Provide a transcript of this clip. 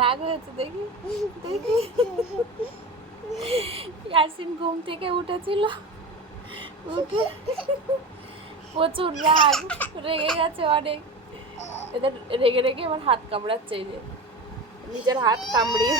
রাগ হয়েছে, দেখি দেখি। ইয়াসিন ঘুম থেকে উঠেছিল। উঠে প্রচুর রাগ, রেগে গেছে অনেক। এদের রেগে রেগে আমার হাত কামড়াচ্ছে এই যে। নিজের হাত কামড়িয়ে।